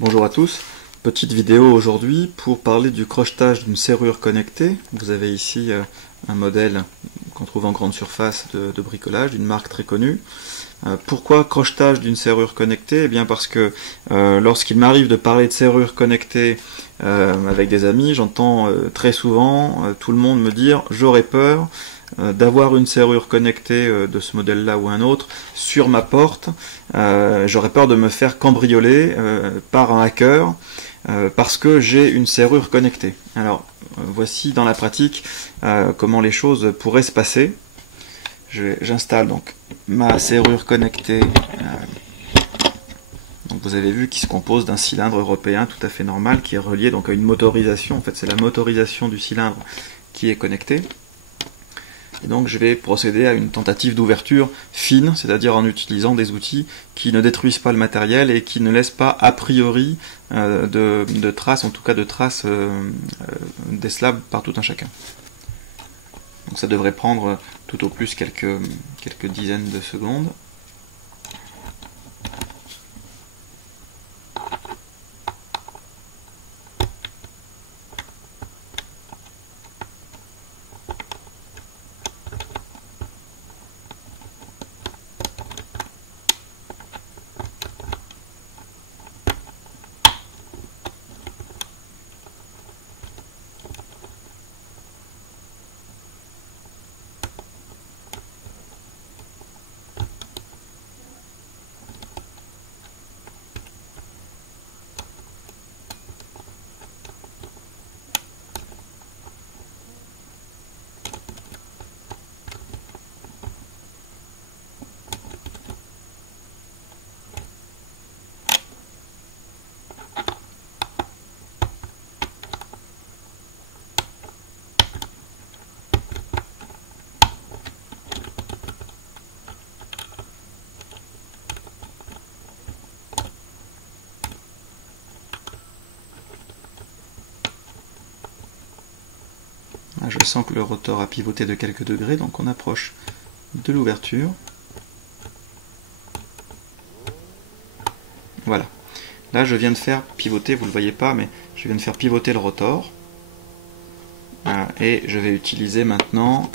Bonjour à tous, petite vidéo aujourd'hui pour parler du crochetage d'une serrure connectée. Vous avez ici un modèle qu'on trouve en grande surface de bricolage, d'une marque très connue. Pourquoi crochetage d'une serrure connectée? Eh bien parce que lorsqu'il m'arrive de parler de serrure connectée avec des amis, j'entends très souvent tout le monde me dire « j'aurais peur » d'avoir une serrure connectée de ce modèle-là ou un autre sur ma porte. J'aurais peur de me faire cambrioler par un hacker parce que j'ai une serrure connectée. Alors, voici dans la pratique comment les choses pourraient se passer. J'installe donc ma serrure connectée. Donc vous avez vu qu'il se compose d'un cylindre européen tout à fait normal qui est relié donc à une motorisation. En fait, c'est la motorisation du cylindre qui est connectée. Et donc je vais procéder à une tentative d'ouverture fine, c'est-à-dire en utilisant des outils qui ne détruisent pas le matériel et qui ne laissent pas a priori de traces, en tout cas de traces décelables par tout un chacun. Donc ça devrait prendre tout au plus quelques dizaines de secondes. Je sens que le rotor a pivoté de quelques degrés, donc on approche de l'ouverture. Voilà. Là, je viens de faire pivoter, vous ne le voyez pas, mais je viens de faire pivoter le rotor. Et je vais utiliser maintenant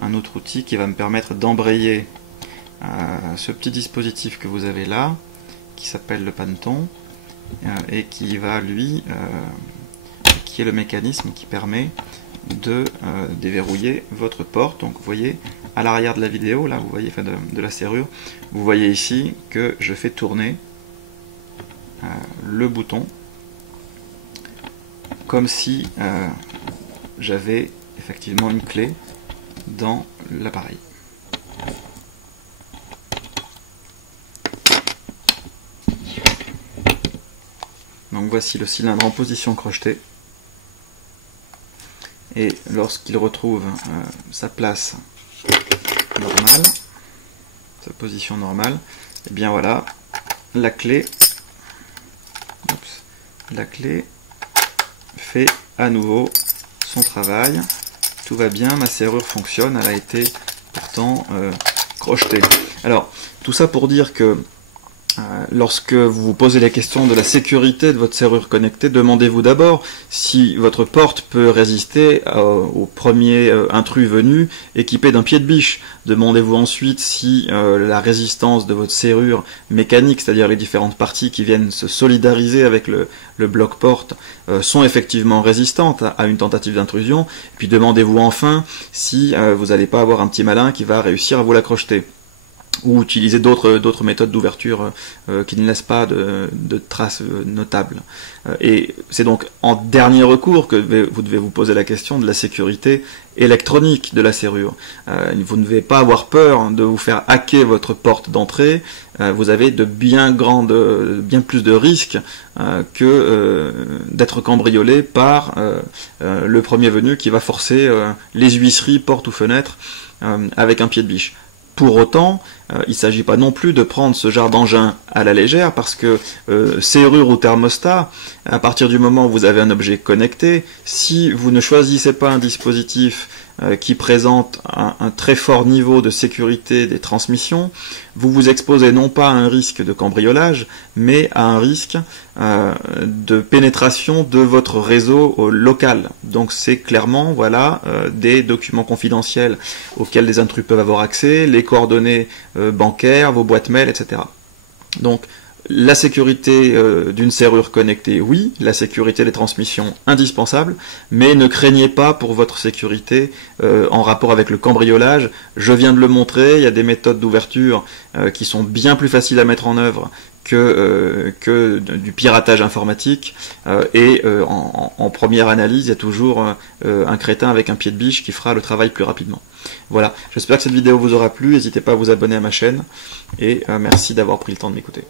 un autre outil qui va me permettre d'embrayer ce petit dispositif que vous avez là, qui s'appelle le panneton, et qui va, lui, qui est le mécanisme qui permet de déverrouiller votre porte. Donc vous voyez à l'arrière de la vidéo, là vous voyez, enfin de la serrure, vous voyez ici que je fais tourner le bouton comme si j'avais effectivement une clé dans l'appareil. Donc voici le cylindre en position crochetée. Et lorsqu'il retrouve sa place normale, sa position normale, et bien voilà, la clé fait à nouveau son travail. Tout va bien, ma serrure fonctionne, elle a été pourtant crochetée. Alors, tout ça pour dire que lorsque vous vous posez la question de la sécurité de votre serrure connectée, demandez-vous d'abord si votre porte peut résister au premier intrus venu équipé d'un pied de biche. Demandez-vous ensuite si la résistance de votre serrure mécanique, c'est-à-dire les différentes parties qui viennent se solidariser avec le bloc porte, sont effectivement résistantes à une tentative d'intrusion. Puis demandez-vous enfin si vous n'allez pas avoir un petit malin qui va réussir à vous la crocheter, ou utiliser d'autres méthodes d'ouverture qui ne laissent pas de traces notables. Et c'est donc en dernier recours que vous devez vous poser la question de la sécurité électronique de la serrure. Vous ne devez pas avoir peur de vous faire hacker votre porte d'entrée. Vous avez de bien plus de risques que d'être cambriolé par le premier venu qui va forcer les huisseries, portes ou fenêtres avec un pied de biche. Pour autant, il ne s'agit pas non plus de prendre ce genre d'engin à la légère, parce que serrure ou thermostat, à partir du moment où vous avez un objet connecté, si vous ne choisissez pas un dispositif qui présente un très fort niveau de sécurité des transmissions, vous vous exposez non pas à un risque de cambriolage, mais à un risque de pénétration de votre réseau local. Donc c'est clairement voilà, des documents confidentiels auxquels les intrus peuvent avoir accès, les coordonnées bancaires, vos boîtes mail, etc. Donc la sécurité d'une serrure connectée, oui, la sécurité des transmissions, indispensable, mais ne craignez pas pour votre sécurité en rapport avec le cambriolage. Je viens de le montrer, il y a des méthodes d'ouverture qui sont bien plus faciles à mettre en œuvre que du piratage informatique, et en première analyse, il y a toujours un crétin avec un pied de biche qui fera le travail plus rapidement. Voilà, j'espère que cette vidéo vous aura plu, n'hésitez pas à vous abonner à ma chaîne, et merci d'avoir pris le temps de m'écouter.